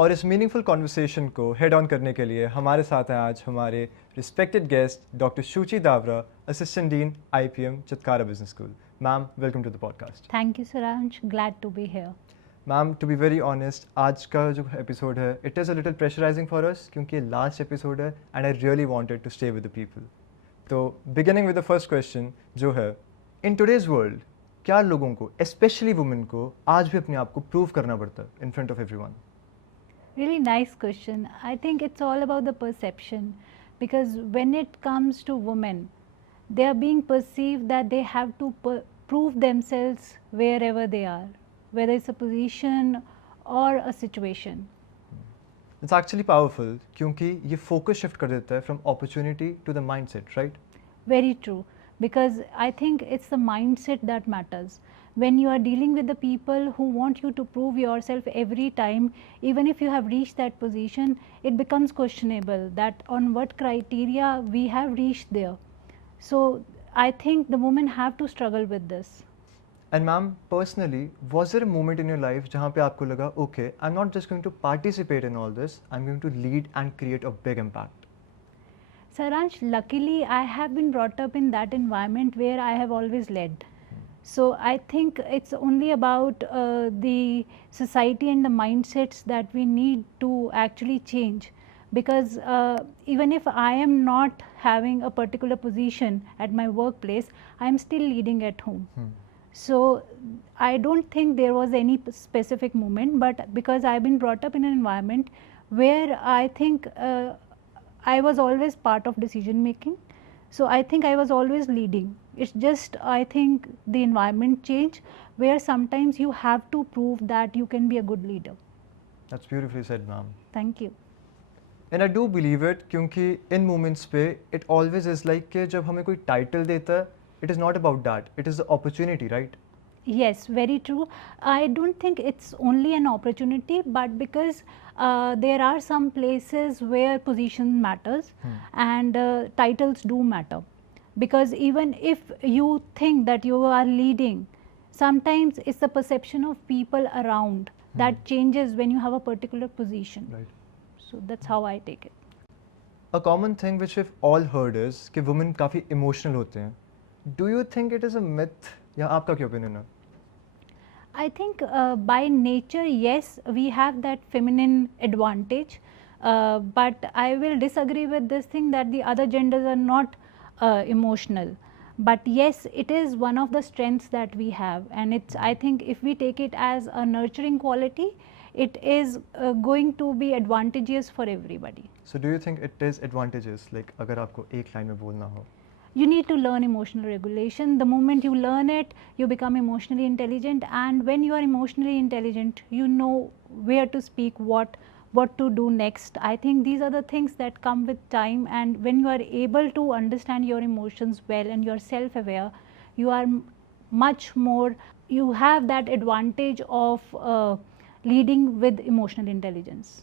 और इस meaningful conversation को हेड ऑन करने के लिए हमारे साथ हैं आज हमारे respected guest doctor Shuchi Dawra, assistant dean IPM Chitkara business school. Ma'am, welcome to the podcast. Thank you, Saransh. Glad to be here. Ma'am, to be very honest, आज का जो एपिसोड है it is a little pressurising for us क्योंकि last episode है and I really wanted to stay with the people. तो beginning with the first question जो है, in today's world क्या लोगों को, स्पेशली वुमेन को, आज भी अपने आप को प्रूव करना पड़ता है in front of everyone? Really nice question. I think it's all about the perception because when it comes to women, they are being perceived that they have to prove themselves wherever they are, whether it's a position or a situation. It's actually powerful क्योंकि ये focus shift कर देता है from opportunity to the mindset, right? Very true, because I think it's the mindset that matters. When you are dealing with the people who want you to prove yourself every time, even if you have reached that position, it becomes questionable that on what criteria we have reached there. So I think the women have to struggle with this. And ma'am, personally was there a moment in your life जहाँ पे आपको लगा okay, I am not just going to participate in all this, I am going to lead and create a big impact? Saransh, luckily I have been brought up in that environment where I have always led. So I think it's only about the society and the mindsets that we need to actually change, because even if I am not having a particular position at my workplace, I am still leading at home. So I don't think there was any specific moment, but because I've been brought up in an environment where I think I was always part of decision making. So I think I was always leading. It's just, I think the environment change where sometimes you have to prove that you can be a good leader. That's beautifully said, ma'am. Thank you. And I do believe it क्योंकि इन moments पे it always is like कि जब हमें कोई title देता है, it is not about that, it is the opportunity, right? Yes, very true. I don't think it's only an opportunity, but because there are some places where position matters and titles do matter. Because even if you think that you are leading, sometimes it's the perception of people around that changes when you have a particular position. Right. So that's how I take it. A common thing which we've all heard is कि women काफ़ी emotional होते हैं. Do you think it is a myth? या आपका क्या opinion है? I think by nature, yes, we have that feminine advantage, but I will disagree with this thing that the other genders are not emotional. But yes, it is one of the strengths that we have, and it's, I think if we take it as a nurturing quality, it is going to be advantageous for everybody. So do you think it is advantageous? Like अगर आपको एक line में बोलना हो. You need to learn emotional regulation. The moment you learn it, you become emotionally intelligent, and when you are emotionally intelligent, you know where to speak, what to do next. I think these are the things that come with time, and when you are able to understand your emotions well and you are self-aware, you are much more, you have that advantage of leading with emotional intelligence.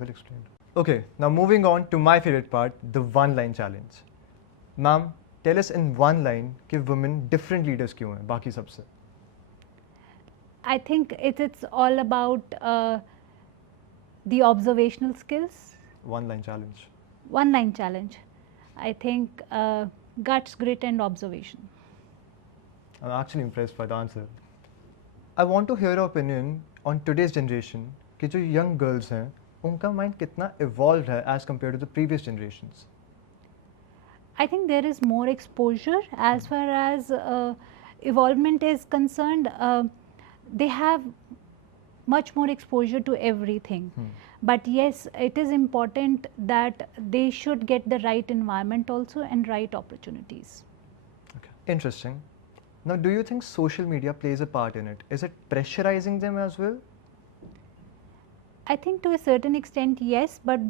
Well explained. Okay, now moving on to my favorite part, the one line challenge. Ma'am, tell us in one line कि women different leaders क्यों हैं बाकी सबसे? I think it's all about the observational skills. One line challenge. One line challenge. I think guts, grit and observation. I'm actually impressed by the answer. I want to hear your opinion on today's generation कि जो young girls हैं उनका mind कितना evolved है as compared to the previous generations. I think there is more exposure as far as evolvement is concerned. They have much more exposure to everything. But yes, it is important that they should get the right environment also and right opportunities. Okay. Interesting. Now, do you think social media plays a part in it? Is it pressurizing them as well? I think to a certain extent, yes, but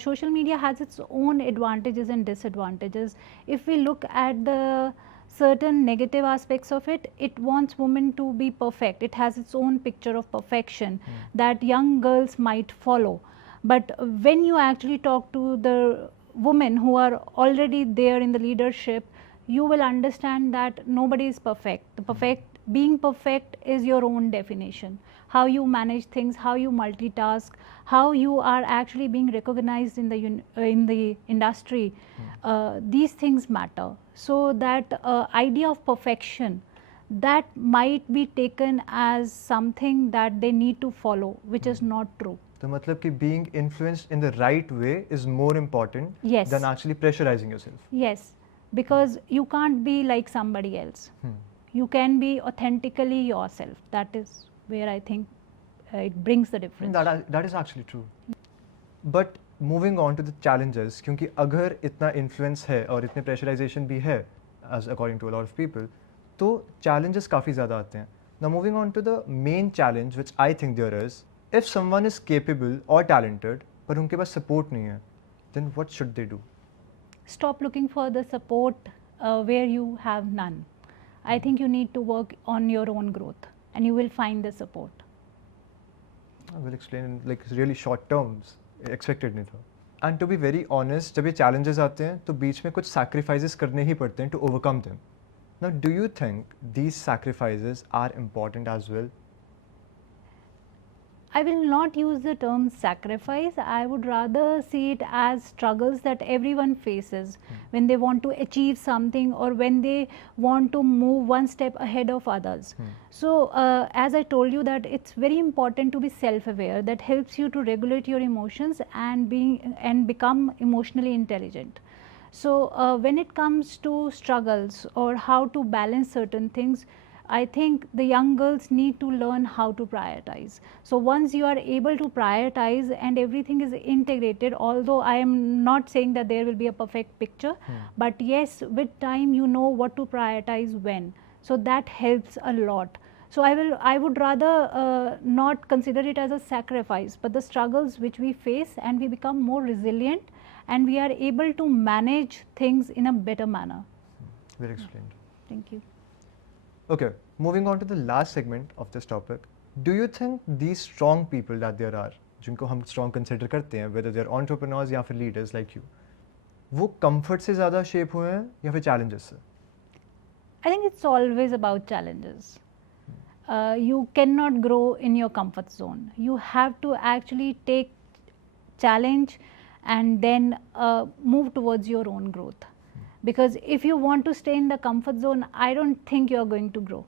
social media has its own advantages and disadvantages. If we look at the certain negative aspects of it, it wants women to be perfect. It has its own picture of perfection that young girls might follow. But when you actually talk to the women who are already there in the leadership, you will understand that nobody is perfect. The perfect being perfect is your own definition. How you manage things, how you multitask, how you are actually being recognized in the industry. These things matter. So that idea of perfection, that might be taken as something that they need to follow, which is not true. तो मतलब कि being influenced in the right way is more important Yes. than actually pressurizing yourself. Yes, because you can't be like somebody else. You can be authentically yourself. That is where I think it brings the difference. That is actually true. But moving on to the challenges, क्योंकि अगर इतना influence है और इतने pressurization भी है, as according to a lot of people, तो challenges काफ़ी ज़्यादा आते हैं. Now moving on to the main challenge which I think there is, if someone is capable or talented पर उनके पास support नहीं है, then what should they do? Stop looking for the support where you have none. I think you need to work on your own growth and you will find the support. I will explain in like really short terms. Expected नहीं था. And to be very honest, जब ये challenges आते हैं तो बीच में कुछ sacrifices करने ही पड़ते हैं to overcome them. Now, do you think these sacrifices are important as well? I will not use the term sacrifice. I would rather see it as struggles that everyone faces when they want to achieve something or when they want to move one step ahead of others. So, as I told you that it's very important to be self-aware. That helps you to regulate your emotions and become emotionally intelligent. So, when it comes to struggles or how to balance certain things, I think the young girls need to learn how to prioritize. So once you are able to prioritize and everything is integrated, although I am not saying that there will be a perfect picture, but yes, with time you know what to prioritize when. So that helps a lot. So I would rather not consider it as a sacrifice, but the struggles which we face, and we become more resilient and we are able to manage things in a better manner. Well explained. Thank you. Okay, moving on to the last segment of this topic. Do you think these strong people that there are, जिनको हम strong consider करते हैं, whether they're entrepreneurs या फिर leaders like you, वो comfort से ज़्यादा shape हुए हैं या फिर challenges से? I think it's always about challenges. You cannot grow in your comfort zone. You have to actually take challenge and then move towards your own growth. Because if you want to stay in the comfort zone, I don't think you are going to grow.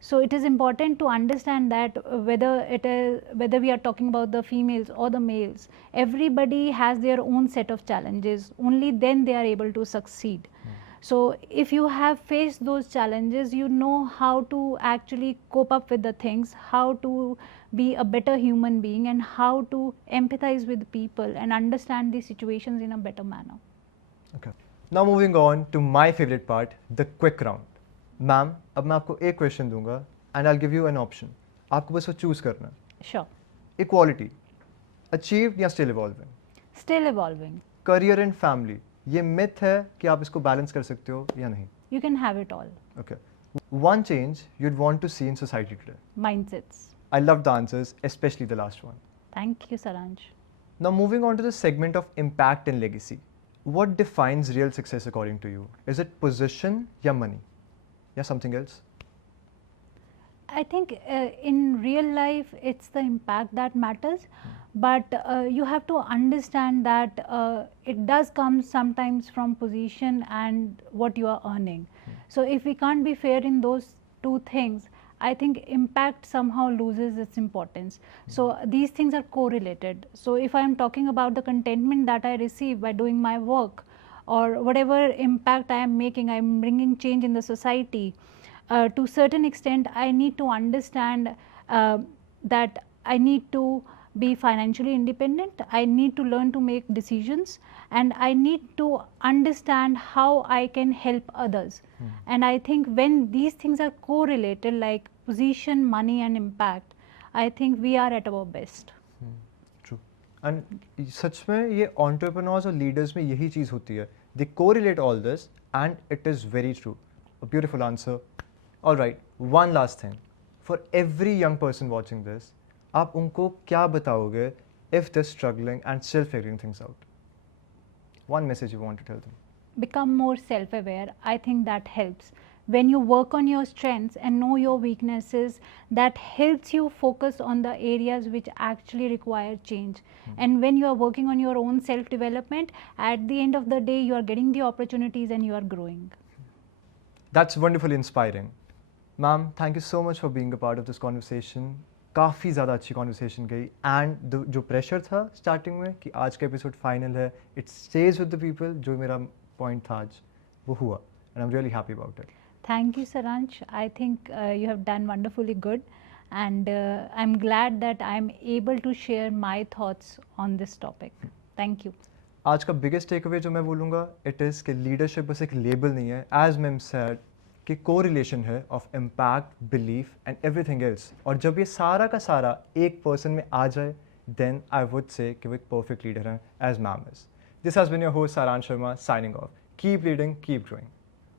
So it is important to understand that whether we are talking about the females or the males, everybody has their own set of challenges. Only then they are able to succeed. So if you have faced those challenges, you know how to actually cope up with the things, how to be a better human being, and how to empathize with people and understand these situations in a better manner. Okay. Now moving on to my favorite part, the quick round. Ma'am, अब मैं आपको एक question दूंगा and I'll give you an option. आपको बस वो choose करना है. Sure. Equality, achieved या still evolving? Still evolving. Career and family, ये myth है कि आप इसको balance कर सकते हो या नहीं? You can have it all. Okay. One change you'd want to see in society today? Mindsets. I love the answers, especially the last one. Thank you, Saranj. Now moving on to the segment of impact and legacy. What defines real success according to you? Is it position या money? या something else? I think in real life, it's the impact that matters. But you have to understand that it does come sometimes from position and what you are earning. So if we can't be fair in those two things, I think impact somehow loses its importance. So these things are correlated. So if I am talking about the contentment that I receive by doing my work, or whatever impact I am making, I am bringing change in the society. To a certain extent, I need to understand that I need to be financially independent. I need to learn to make decisions, and I need to understand how I can help others. And I think when these things are correlated, like position, money and impact, I think we are at our best. True. And सच में ये entrepreneurs और leaders में यही चीज़ होती है. They correlate all this and it is very true. A beautiful answer. All right, one last thing. For every young person watching this, आप उनको क्या बताओगे if they're struggling and still figuring things out? One message you want to tell them. Become more self-aware. I think that helps, when you work on your strengths and know your weaknesses, that helps you focus on the areas which actually require change. And when you are working on your own self development, at the end of the day, you are getting the opportunities and you are growing. That's wonderfully inspiring. Ma'am, thank you so much for being a part of this conversation. काफ़ी ज़्यादा अच्छी conversation गई and जो pressure था starting में कि आज का episode final है, it stays with the people, जो मेरा point था आज, वो हुआ and I'm really happy about it. Thank you, Saransh. I think you have done wonderfully good, and I'm glad that I'm able to share my thoughts on this topic. Thank you. आज का biggest takeaway जो मैं बोलूँगा it is कि leadership बस एक label नहीं है, as Mim said कि correlation है of impact, belief and everything else. और जब ये सारा का सारा एक person में आ जाए, then I would say कि वो एक perfect leader है, as Ma'am is. This has been your host Saransh Sharma signing off. Keep leading, keep growing.